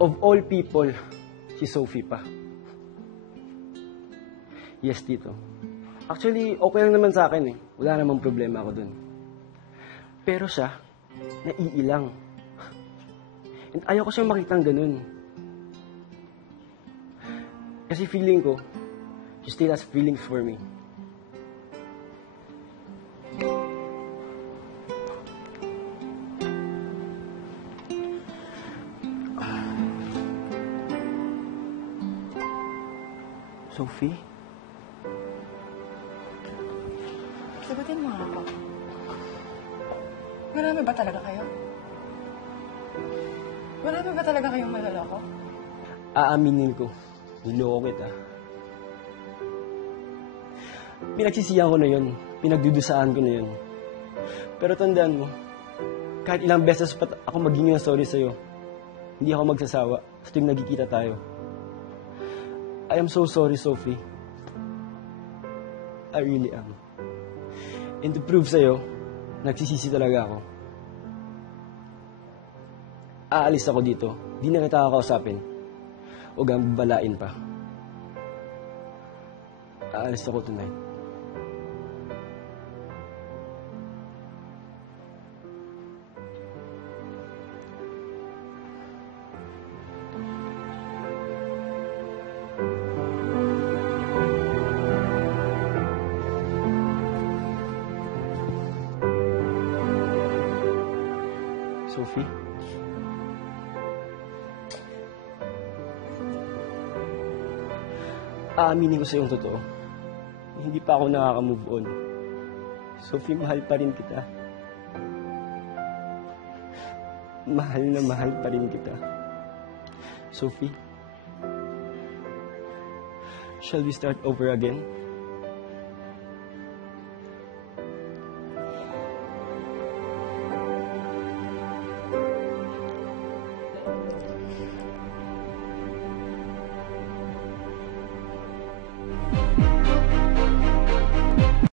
Of all people, si Sophie pa. Yes, Tito. Actually, okay lang naman sa akin eh. Wala namang problema ako dun. Pero siya, naiilang. And ayaw ko siyang makitang ganun. Kasi feeling ko, she still has feelings for me. Sophie? Sagutin mo nga ako. Marami ba talaga kayo? Marami ba talaga kayong malaloko? Aaminin ko, niloko kita. Pinagsisiyan ko na yun, pinagdudusaan ko na yun. Pero tandaan mo, kahit ilang beses pa ako maghingi ng sorry sa'yo, hindi ako magsasawa sa tuwing nagkikita tayo. I am so sorry, Sophie. I really am. And to prove sa'yo, nagsisisi talaga ako. Aalis ako dito. Di na kita kakausapin. Huwag kang babalain pa. Aalis ako tonight. Sophie? Aaminin ko sa iyong totoo. Hindi pa ako nakaka-move on. Sophie, mahal pa rin kita. Mahal na mahal pa rin kita. Sophie? Shall we start over again?